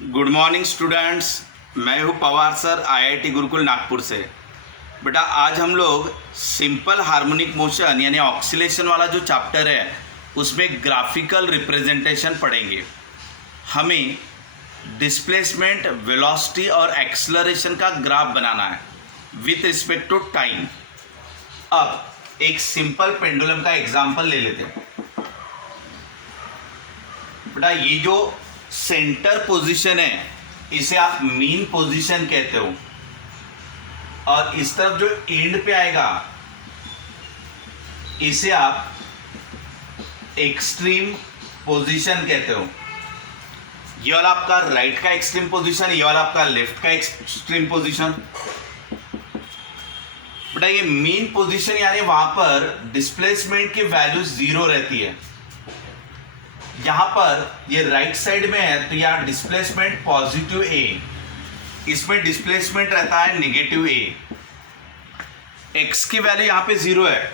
Good morning students. मैं हूं Pawar sir, IIT Gurukul Nagpur से। बेटा आज हम लोग सिंपल हार्मोनिक मोशन यानी ऑक्सीलेशन वाला जो चैप्टर है उसमें ग्राफिकल रिप्रेजेंटेशन पढ़ेंगे। हमें डिस्प्लेसमेंट, वेलोसिटी और एक्सेलरेशन का ग्राफ बनाना है विथ रिस्पेक्ट टू टाइम। अब एक सिंपल पेंडुलम का एग्जांपल ले लेते हैं। बेटा ये जो सेंटर पोजीशन है इसे आप मीन पोजीशन कहते हो, और इस तरफ जो एंड पे आएगा इसे आप एक्सट्रीम पोजीशन कहते हो। ये वाला आपका राइट का एक्सट्रीम पोजीशन, ये वाला आपका लेफ्ट का एक्सट्रीम पोजीशन। बेटा ये मीन पोजीशन यानी वहां पर डिस्प्लेसमेंट की वैल्यू 0 रहती है। यहां पर ये राइट साइड में है तो यहां डिस्प्लेसमेंट पॉजिटिव ए, इसमें डिस्प्लेसमेंट रहता है नेगेटिव ए। एक्स की वैल्यू यहां पे 0 है,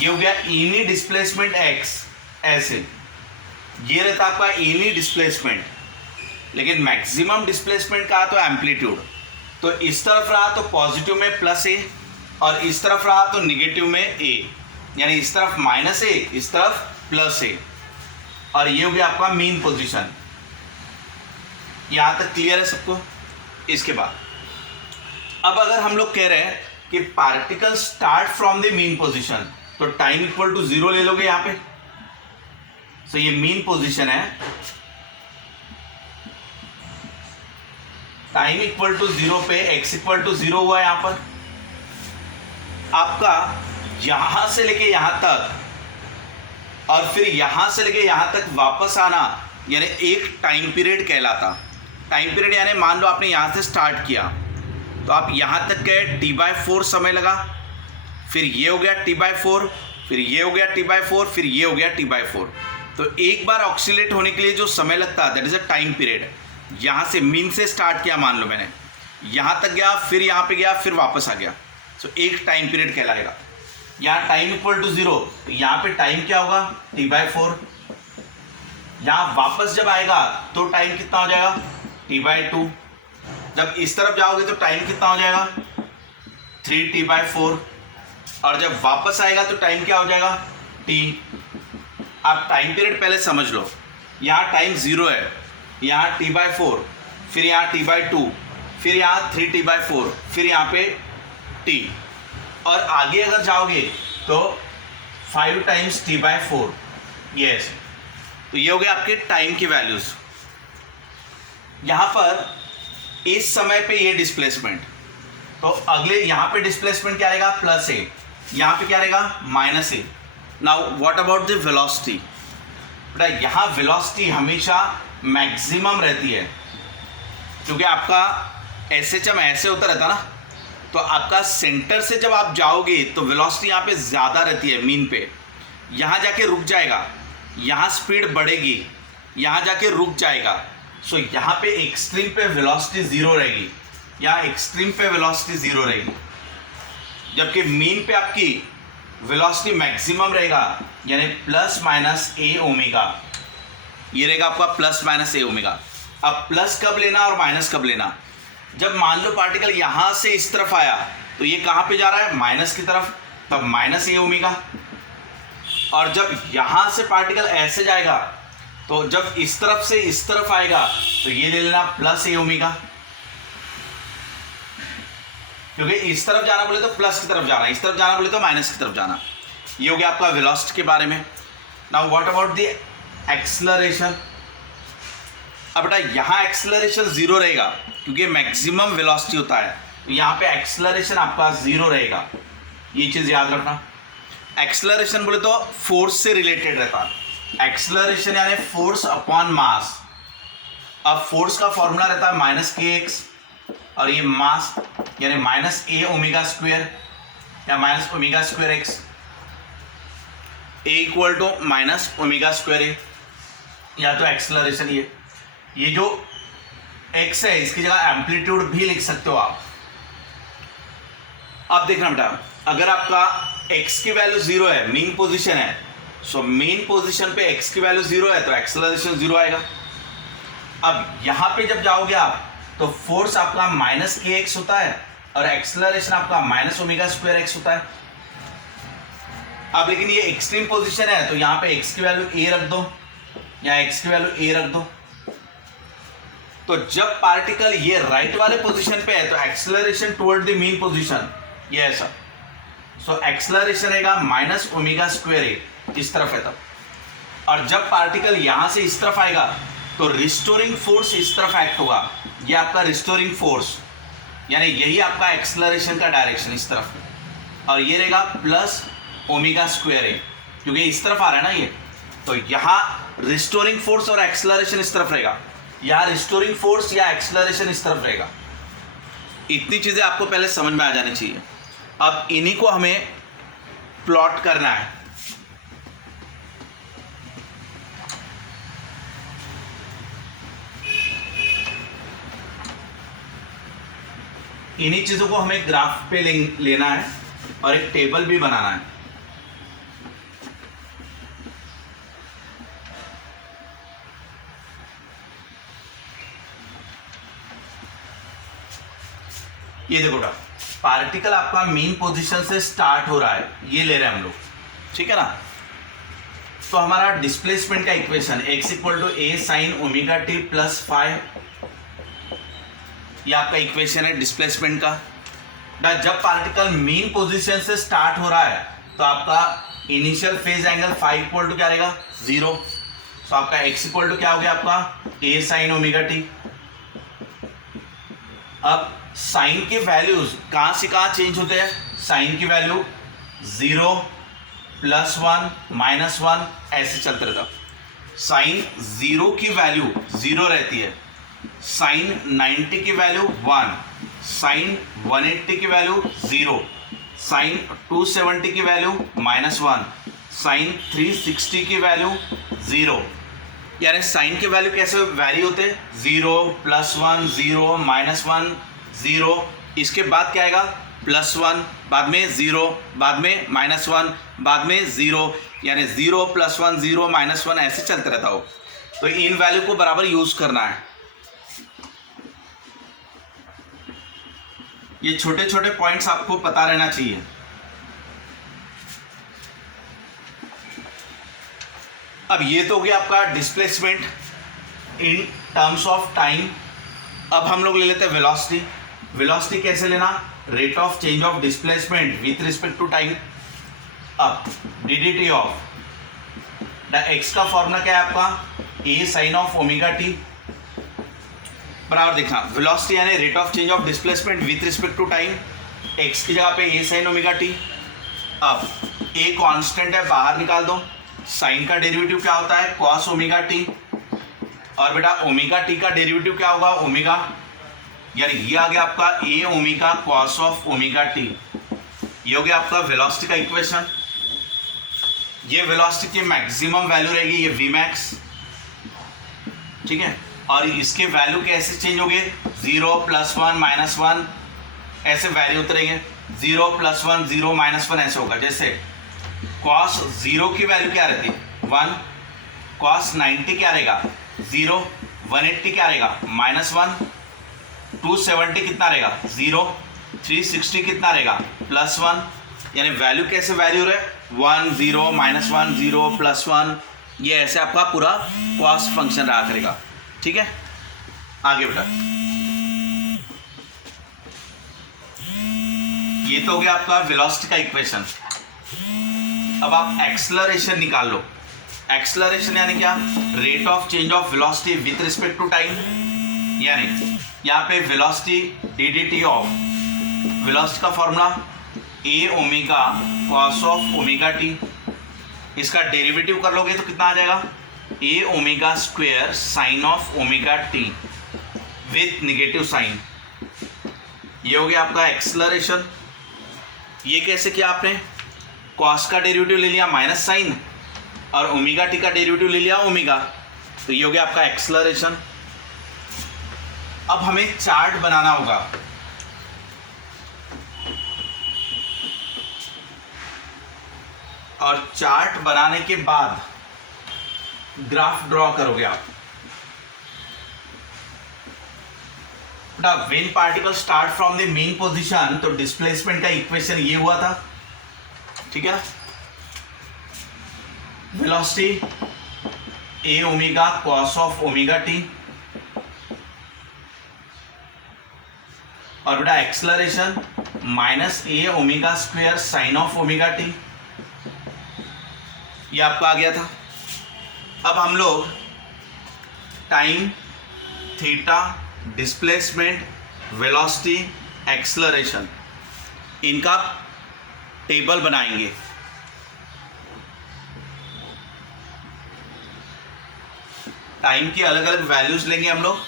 ये हो गया इनी डिस्प्लेसमेंट एक्स। ऐसे ये रहता आपका इनी डिस्प्लेसमेंट, लेकिन मैक्सिमम डिस्प्लेसमेंट का तो एम्पलीट्यूड। तो इस तरफ रहा तो पॉजिटिव में प्लस ए, और इस तरफ रहा तो नेगेटिव में ए, यानी इस तरफ माइनस ए, इस तरफ प्लस ए। और ये हो गया आपका मीन पोजीशन। यहां तक क्लियर है सबको? इसके बाद अब अगर हम लोग कह रहे हैं कि particle start from the mean position, तो टाइम इक्वल टू 0 ले लोगे यहां पे। सो ये मीन पोजीशन है, टाइम इक्वल टू 0 पे x इक्वल टू 0 हुआ यहां पर। आपका यहां से लेके यहां तक और फिर यहां से लेके यहां तक वापस आना यानी एक टाइम पीरियड कहलाता। टाइम पीरियड यानी मान लो आपने यहां से स्टार्ट किया तो आप यहां तक गए, t/4 समय लगा, फिर ये हो गया t/4, फिर ये हो गया t/4, फिर ये हो गया t/4। तो एक बार ऑक्सीलेट होने के लिए जो समय लगता है that is a time period. यहां से मीन से स्टार्ट किया, मान लो मैंने यहां तक गया, फिर यहां पे गया, फिर वापस आ गया, तो एक टाइम पीरियड कहलाएगा। यहाँ टाइम इक्वल टू 0 तो यहाँ पे टाइम क्या होगा t/4। यहाँ वापस जब आएगा तो टाइम कितना हो जाएगा t/2। जब इस तरफ जाओगे तो टाइम कितना हो जाएगा 3t/4, और जब वापस आएगा तो टाइम क्या हो जाएगा t। आप टाइम पीरियड पहले समझ लो। यहाँ टाइम 0 है, यहाँ t/4, फिर यहाँ t/2, फिर यहाँ 3t/4, फिर यहाँ पे t, और आगे अगर जाओगे तो 5 टाइम्स t/4। यस, तो ये हो गया आपके टाइम की वैल्यूज। यहां पर इस समय पे ये डिस्प्लेसमेंट, तो अगले यहां पे डिस्प्लेसमेंट क्या रहेगा प्लस ए, यहां पे क्या रहेगा minus A. Now what about the velocity? बेटा यहां वेलोसिटी हमेशा मैक्सिमम रहती है, क्योंकि आपका SHM ऐसे होता रहता ना, तो आपका सेंटर से जब आप जाओगे तो वेलोसिटी यहाँ पे ज़्यादा रहती है मीन पे। यहाँ जाके रुक जाएगा, यहाँ स्पीड बढ़ेगी, यहाँ जाके रुक जाएगा। सो यहाँ पे एक्सट्रीम पे वेलोसिटी 0 रहेगी, यहाँ एक्सट्रीम पे वेलोसिटी 0 रहेगी, जबकि मीन पे आपकी वेलोसिटी मैक्सिमम रहेगा, यानी प्लस माइनस ए ओमेगा। ये रहेगा आपका प्लस माइनस ए ओमेगा। अब प्लस कब लेना और माइनस कब लेना? जब मान लो पार्टिकल यहां से इस तरफ आया तो ये कहां पे जा रहा है माइनस की तरफ, तब माइनस ए ओमेगा। और जब यहां से पार्टिकल ऐसे जाएगा तो जब इस तरफ से इस तरफ आएगा तो ये ले लेना प्लस ए ओमेगा, क्योंकि इस तरफ जाना बोले तो प्लस की तरफ जाना, इस तरफ जाना बोले तो माइनस की तरफ जाना। ये हो गया आपका वेलोसिटी के बारे में। Now what about the acceleration? अब बेटा यहाँ एक्सेलरेशन 0 रहेगा क्योंकि मैक्सिमम वेलोसिटी होता है, तो यहाँ पे एक्सेलरेशन आपका 0 रहेगा। ये चीज़ याद रखना। एक्सेलरेशन बोले तो फोर्स से रिलेटेड रहता है। एक्सेलरेशन यानी फोर्स अपॉन मास। अब फोर्स का फॉर्मूला रहता है -kx, और ये मास यानी -a ओमेगा स्क्वायर या -ओमेगा² x, a इक्वल टू -ओमेगा² a। या तो एक्सेलरेशन ये जो x है इसकी जगह एम्पलीट्यूड भी लिख सकते हो आप। अब देखना बेटा, अगर आपका x की वैल्यू 0 है, मीन पोजीशन है, सो मीन पोजीशन पे x की वैल्यू 0 है तो एक्सेलरेशन 0 आएगा। अब यहां पे जब जाओगे आप तो फोर्स आपका माइनस के एक्स होता है और एक्सेलरेशन आपका माइनस ओमेगा स्क्वायर एक्स होता है। अब लेकिन ये एक्सट्रीम पोजीशन है तो यहां पे एक्स की वैल्यू ए रख दो, यहां एक्स की वैल्यू ए रख दो। तो जब पार्टिकल ये राइट वाले पोजीशन पे है तो acceleration toward the mean position ये ऐसा, सो एक्सेलरेशन रहेगा माइनस ओमेगा स्क्वायर ए, इस तरफ है तब। और जब पार्टिकल यहां से इस तरफ आएगा तो रिस्टोरिंग फोर्स इस तरफ एक्ट होगा, ये आपका रिस्टोरिंग फोर्स, यानी यही आपका एक्सेलरेशन का डायरेक्शन इस तरफ, और ये रहेगा प्लस ओमेगा स्क्वायर ए, क्योंकि इस तरफ आ रहा है ना ये। तो यहाँ रिस्टोरिंग फोर्स और एक्सेलरेशन इस तरफ रहेगा, यहाँ रिस्टोरिंग फोर्स या एक्सेलरेशन इस तरफ रहेगा। इतनी चीजें आपको पहले समझ में आ जानी चाहिए। अब इन्हीं को हमें प्लॉट करना है। इन्हीं चीजों को हमें ग्राफ पे लेना है और एक टेबल भी बनाना है। ये देखो बेटा, पार्टिकल आपका मेन पोजीशन से स्टार्ट हो रहा है, ये ले रहे हैं हम लोग, ठीक है ना। तो हमारा डिस्प्लेसमेंट का equation x equal to A sine omega T plus five, ये आपका इक्वेशन है डिस्प्लेसमेंट का। जब पार्टिकल मेन पोजीशन से स्टार्ट हो रहा है तो आपका initial phase angle five equal to क्या रहेगा, 0। तो आपका x इक्वल टू क्या हो गया आपका a साइन ओमेगा टी। अब साइन के वैल्यूज कहां से कहां चेंज होते हैं, साइन की वैल्यू 0 +1 -1 ऐसे चलते रहता। साइन 0 की वैल्यू 0 रहती है, साइन 90 की वैल्यू 1, साइन 180 की वैल्यू 0, साइन 270 की वैल्यू -1, साइन 360 की वैल्यू 0। यानी साइन के वैल्यू कैसे वैरी होते हैं, 0 +1 0 -1 0, इसके बाद क्या आएगा +1, बाद में 0, बाद में -1, बाद में 0, यानी 0 +1 0 -1 ऐसे चलते रहता हो। तो इन वैल्यू को बराबर यूज करना है। ये छोटे छोटे पॉइंट्स आपको पता रहना चाहिए। अब ये तो हो गया आपका displacement in terms of time. अब हम लोग ले लेते हैं वेलोसिटी। वेलोसिटी कैसे लेना, rate of change of displacement with respect to time. अब डी ऑफ द एक्स का फॉर्मूला क्या है आपका, A sine of omega T बराबर देखना, वेलोसिटी यानी rate of change of displacement with respect to time, X की जगह पे ए साइन ओमेगा टी। अब ए कांस्टेंट है, बाहर निकाल दो। साइन का डेरिवेटिव क्या होता है, कॉस ओमेगा टी, और बेटा ओमेगा टी का डेरिवेटिव क्या होगा, ओमेगा, यानी ये आ गया आपका A omega cos of omega T. ये हो गया आपका वेलोसिटी का इक्वेशन। ये वेलोसिटी की मैक्सिमम वैल्यू रहेगी, ये वी मैक्स, ठीक है। और इसके वैल्यू कैसे चेंज होंगे, 0 +1 -1 ऐसे वैल्यू उतरेंगे, 0 +1 0 -1 ऐसे होगा। जैसे cos 0 की वैल्यू क्या रहती है 1, cos 90 क्या रहेगा 0, 180 क्या रहेगा -1, 270 कितना रहेगा 0, 360 कितना रहेगा +1, यानी वैल्यू कैसे वैल्यू रहे 1 0 -1 0 +1, ये ऐसे आपका पूरा cos फंक्शन रहा करेगा, ठीक है। आगे बेटा, ये तो हो गया आपका वेलोसिटी का इक्वेशन। अब आप एक्सेलरेशन निकाल लो। एक्सेलरेशन यानी क्या, rate of change of velocity with respect to time, यानी यहाँ पे वेलोसिटी डी ऑफ, वेलोसिटी का formula A omega cos of omega T, इसका डेरिवेटिव कर लोगे तो कितना आ जाएगा, A omega square sine of omega T with negative sign. ये हो गया आपका एक्सेलरेशन। ये कैसे किया आपने, कॉस का डेरिवेटिव ले लिया माइनस साइन और ओमेगा टी का डेरिवेटिव ले लिया ओमेगा, तो ये हो गया आपका एक्सेलरेशन। अब हमें चार्ट बनाना होगा। और चार्ट बनाने के बाद ग्राफ ड्रॉ करोगे आप। बेटा when particle start from the main position, तो डिस्प्लेसमेंट का इक्वेशन ये हुआ था, ठीक है ना, velocity A omega cos of omega T, और बेटा acceleration minus A omega square sine of omega T, ये आपका आ गया था। अब हम लोग time, theta, displacement, velocity, acceleration, इनका टेबल बनाएंगे। टाइम की अलग अलग वैल्यूज लेंगे हम लोग।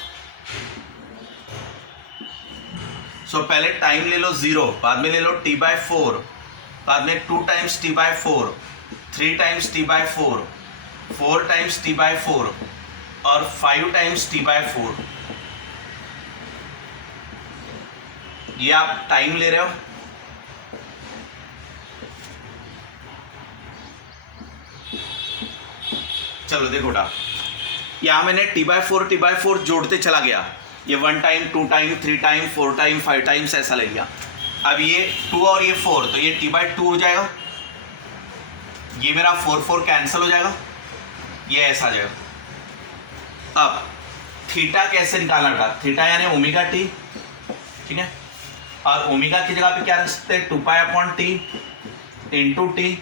सो पहले टाइम ले लो 0, बाद में ले लो t/4, बाद में 2 times t/4, 3 times t/4, 4 times t/4 और 5 टाइम्स t/4। ये आप टाइम ले रहे हो। चलो देखो बेटा, यहां मैंने t/4 जोड़ते चला गया। ये 1 time, 2 time, 3 time, 4 time, 5 times ऐसा ले लिया। अब ये 2 और ये 4, तो ये t/2 हो जाएगा। ये मेरा 4 कैंसिल हो जाएगा, ये ऐसा आ जाएगा। अब थीटा कैसे निकालना बेटा? थीटा यानी ओमेगा टी, ठीक है, और ओमेगा की जगह पे क्या रख सकते हैं? 2π/t इंटू टी,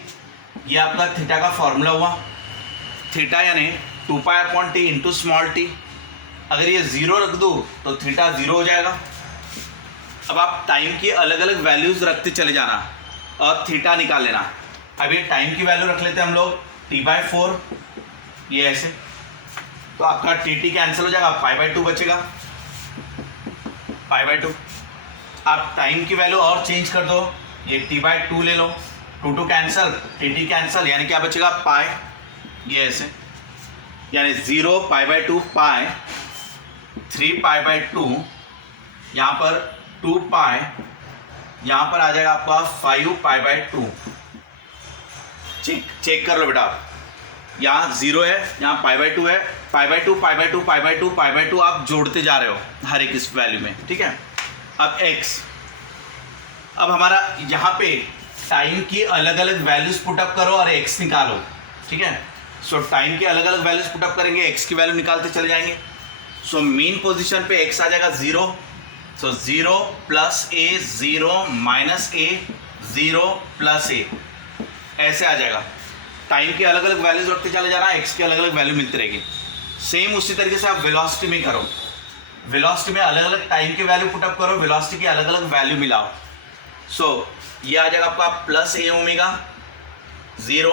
ये आपका थीटा का फॉर्मूला हुआ। थीटा यानी 2π/t इंटू स्मॉल टी। अगर ये 0 रख दो तो थीटा 0 हो जाएगा। अब आप टाइम की अलग अलग वैल्यूज रखते चले जाना और थीटा निकाल लेना। अब ये टाइम की वैल्यू रख लेते हैं हम लोग t/4, ये ऐसे, तो आपका टी कैंसिल हो जाएगा, π/2 बचेगा, π/2। आप टाइम की वैल्यू और चेंज कर दो, ये t/2 ले लो, 2 कैंसिल, टी कैंसिल, यानी क्या बचेगा? पाई, ये ऐसे, यानी 0 π/2 पाई, 3 π/2, यहाँ पर 2 पाई, यहाँ पर आ जाएगा आपका 5 π/2। चेक कर लो बेटा, यहाँ 0 है, यहाँ π/2 है, π/2 π/2 π/2 π/2 आप जोड़ते जा रहे हो हर एक इस वैल्यू में, ठीक है। अब x, अब हमारा यहाँ पे टाइम की अलग अलग वैल्यूज पुटअप करो और x निकालो, ठीक है। सो टाइम के अलग अलग वैल्यूज पुटअप करेंगे, x की वैल्यू निकालते चले जाएंगे। सो मेन पोजीशन पे x आ जाएगा 0, सो 0 + a 0 - a 0 + a, ऐसे आ जाएगा। टाइम के अलग अलग वैल्यूज रखते चले जाना, x की अलग अलग वैल्यू मिलती रहेगी। सेम उसी तरीके से आप वेलोसिटी में करो, वेलोसिटी में अलग अलग टाइम की वैल्यू पुटअप करो, वेलोसिटी की अलग अलग वैल्यू मिलाओ। सो ये आ जाएगा आपका +a omega 0 -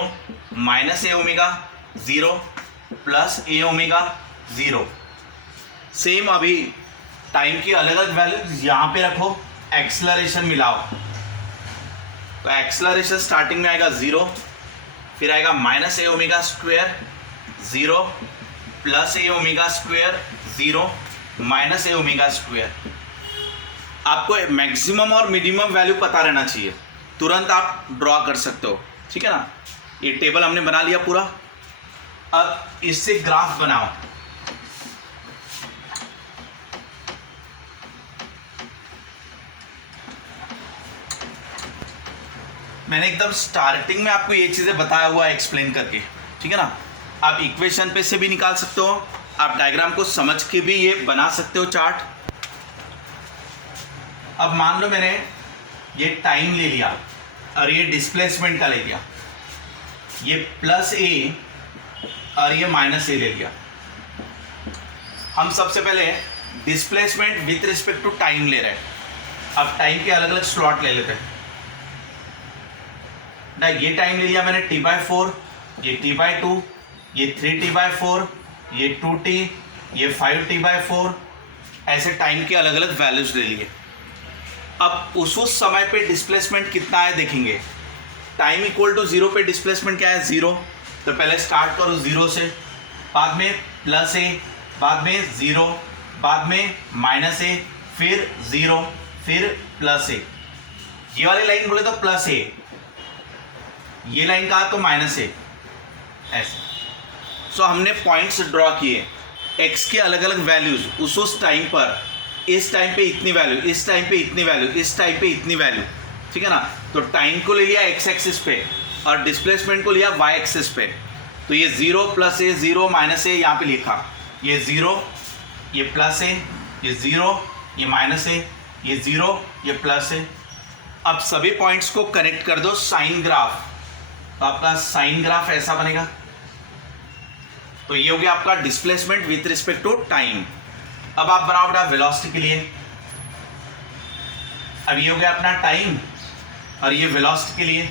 a omega 0 + a omega 0। Same अभी टाइम की अलग अलग वैल्यू यहाँ पे रखो, एक्सलरेशन मिलाओ। तो एक्सलरेशन स्टार्टिंग में आएगा 0, फिर आएगा -a omega square 0 + a omega square 0 - a omega square. आपको मैक्सिमम और मिनिमम वैल्यू पता रहना चाहिए, तुरंत आप ड्रॉ कर सकते हो, ठीक है ना। ये टेबल हमने बना लिया पूरा। अब इससे ग्राफ बनाओ। मैंने एकदम स्टार्टिंग में आपको ये चीज़ें बताया हुआ है एक्सप्लेन करके, ठीक है ना। आप इक्वेशन पे से भी निकाल सकते हो, आप डायग्राम को समझ के भी ये बना सकते हो चार्ट। अब मान लो मैंने ये टाइम ले लिया और ये डिस्प्लेसमेंट का ले लिया, ये +a और ये -a ले लिया। हम सबसे पहले displacement with respect to time ले रहे हैं। अब टाइम के अलग अलग स्लॉट ले लेते हैं ना। ये टाइम ले लिया मैंने t/4, ये t/2, ये 3t/4, ये 2t, ये 5t/4, ऐसे टाइम के अलग अलग वैल्यूज ले लिए। अब उस समय पे डिस्प्लेसमेंट कितना है देखेंगे। टाइम = 0 पे डिस्प्लेसमेंट क्या है? 0। तो पहले स्टार्ट करो 0 से, बाद में +a, बाद में 0, बाद में -a, फिर 0, फिर +a। ये वाली लाइन बोले तो +a, ये लाइन कहा तो -a, ऐसे। सो हमने पॉइंट्स ड्रॉ किए, x के अलग अलग वैल्यूज उस टाइम पर इस टाइम पे इतनी वैल्यू, इस टाइम पे इतनी वैल्यू, इस टाइम पे इतनी वैल्यू, ठीक है ना। तो टाइम को ले लिया एक्स एक्सिस पे और डिस्प्लेसमेंट को लिया वाई एक्सिस पे। तो ये 0 प्लस ए 0 माइनस ए यहाँ पे लिखा, ये 0 ये प्लस ए, ये 0 ये माइनस ए, ये 0 ये प्लस ए। अब सभी पॉइंट्स को कनेक्ट कर दो साइन ग्राफ, तो आपका साइन ग्राफ ऐसा बनेगा। तो ये हो गया आपका displacement with respect to time. अब आप बनाओ बेटा वेलोसिटी के लिए। अब ये हो गया अपना टाइम और ये वेलोसिटी के लिए।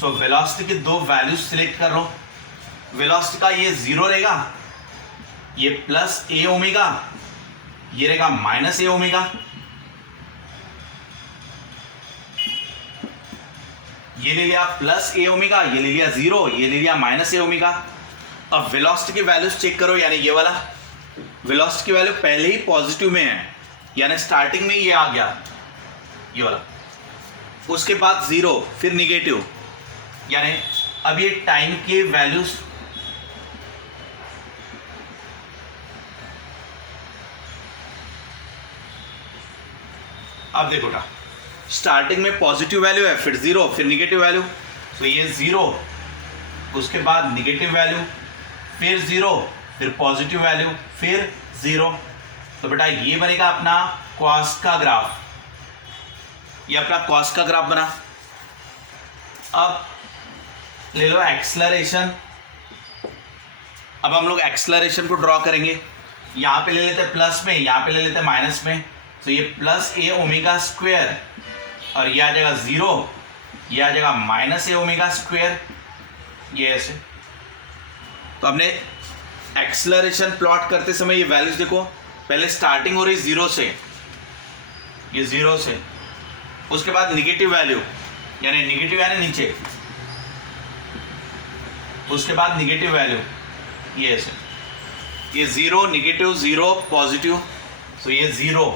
सो वेलोसिटी के दो वैल्यूज सिलेक्ट कर लो। वेलोसिटी का ये 0 रहेगा, ये प्लस ए ओमेगा, ये रहेगा माइनस ए ओमेगा। ये ले लिया प्लस ए ओमेगा, ये ले लिया 0, ये ले लिया माइनस ए ओमेगा। अब वेलोसिटी की वैल्यूज चेक करो, यानी ये वाला वेलोसिटी की वैल्यू पहले ही पॉजिटिव में है, यानी स्टार्टिंग में ये आ गया ये वाला, उसके बाद 0 फिर निगेटिव, यानी अब ये टाइम के वैल्यूज अब देखो ना, स्टार्टिंग में पॉजिटिव वैल्यू है, फिर 0 फिर निगेटिव वैल्यू। तो ये 0 उसके बाद निगेटिव वैल्यू, फिर 0 फिर पॉजिटिव वैल्यू, फिर 0। तो बेटा ये बनेगा अपना कॉस का ग्राफ, ये अपना कॉस का ग्राफ बना। अब ले लो एक्सेलरेशन। अब हम लोग एक्सेलरेशन को ड्रॉ करेंगे। यहाँ पे ले लेते हैं प्लस में, यहाँ पे ले लेते हैं माइनस में। तो ये प्लस ए ओमेगा स्क्वायर और ये आ जाएगा 0, ये आ जाएगा माइनस ए ओमेगा स्क्वायर, ये ऐसे। तो हमने एक्सेलरेशन प्लॉट करते समय ये वैल्यूज देखो, पहले स्टार्टिंग हो रही 0 से, ये 0 से, उसके बाद निगेटिव वैल्यू यानी निगेटिव यानी नीचे, उसके बाद निगेटिव वैल्यू, ये ऐसे, ये 0 निगेटिव 0 पॉजिटिव। तो ये 0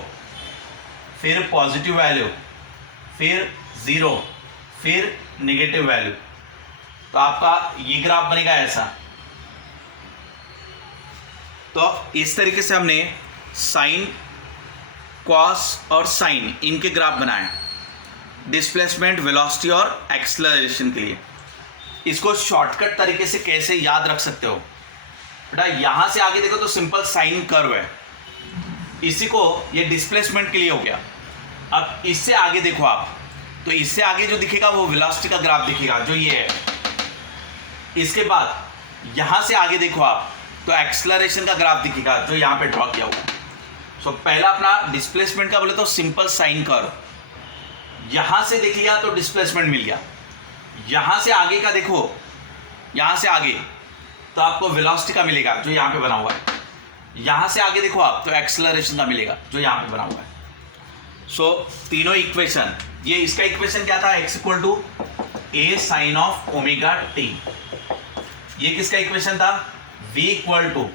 फिर पॉजिटिव वैल्यू, फिर 0 फिर निगेटिव वैल्यू। तो आपका ये ग्राफ बनेगा ऐसा। तो इस तरीके से हमने साइन, कॉस और साइन इनके ग्राफ बनाए डिस्प्लेसमेंट, वेलोसिटी और एक्सेलरेशन के लिए। इसको शॉर्टकट तरीके से कैसे याद रख सकते हो बेटा, यहां से आगे देखो तो सिंपल साइन कर्व है, इसी को ये डिस्प्लेसमेंट के लिए हो गया। अब इससे आगे देखो आप, तो इससे आगे जो दिखेगा वो वेलोसिटी का ग्राफ दिखेगा, जो ये है। इसके बाद यहां से आगे देखो आप तो एक्सेलरेशन का ग्राफ दिखेगा, जो यहां पे ड्रॉ किया हुआ। सो पहला अपना डिस्प्लेसमेंट का बोले तो सिंपल साइन कर्व, यहां से देख लिया तो डिस्प्लेसमेंट मिल गया। यहां से आगे का देखो, यहां से आगे तो आपको वेलोसिटी का मिलेगा, जो यहां पे बना हुआ है। यहां से आगे देखो आप तो एक्सेलरेशन का मिलेगा, जो यहां पे बना हुआ है। सो तीनों इक्वेशन, ये इसका इक्वेशन क्या था, x equal to A sine of omega T. ये किसका इक्वेशन था, v equal to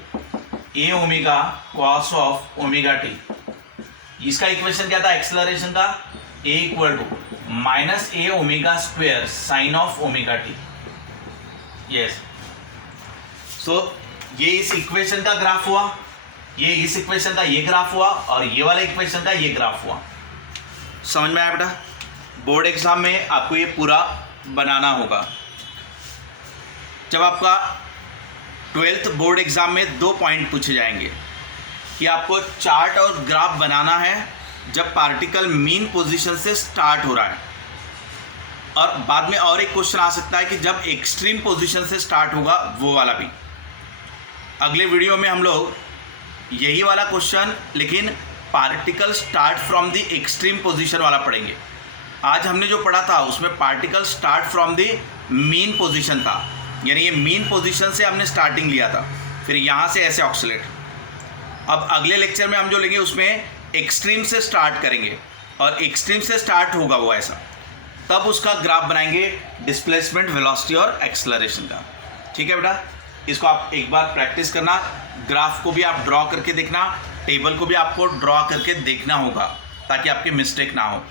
A omega cos of omega T. इसका इक्वेशन क्या था एक्सेलरेशन का, a equal to minus A omega square sine of omega T. Yes, so ये इस equation का ग्राफ हुआ, ये इस इक्वेशन का ये ग्राफ हुआ और ये वाला इक्वेशन का ये ग्राफ हुआ। समझ में आया बेटा? बोर्ड एग्जाम में आपको ये पूरा बनाना होगा। जब आपका 12th बोर्ड एग्जाम में 2 पॉइंट पूछे जाएंगे कि आपको चार्ट और ग्राफ बनाना है जब पार्टिकल मीन पोजीशन से स्टार्ट हो रहा है, और बाद में और एक क्वेश्चन आ सकता है कि जब एक्सट्रीम पोजीशन से स्टार्ट होगा, वो वाला भी। अगले वीडियो में हम लोग यही वाला क्वेश्चन लेकिन particle start from the extreme position वाला पढ़ेंगे। आज हमने जो पढ़ा था उसमें particle start from the mean position था, यानी ये मीन पोजीशन से हमने स्टार्टिंग लिया था, फिर यहाँ से ऐसे ऑक्सीलेट। अब अगले लेक्चर में हम जो लेंगे उसमें एक्सट्रीम से स्टार्ट करेंगे और एक्सट्रीम से स्टार्ट होगा वो ऐसा, तब उसका ग्राफ बनाएंगे डिस्प्लेसमेंट, वेलोसिटी और एक्सेलरेशन का। ठीक है बेटा, इसको आप एक बार प्रैक्टिस करना, ग्राफ को भी आप ड्रॉ करके देखना, टेबल को भी आपको ड्रॉ करके देखना होगा ताकि आपकी मिस्टेक ना हो।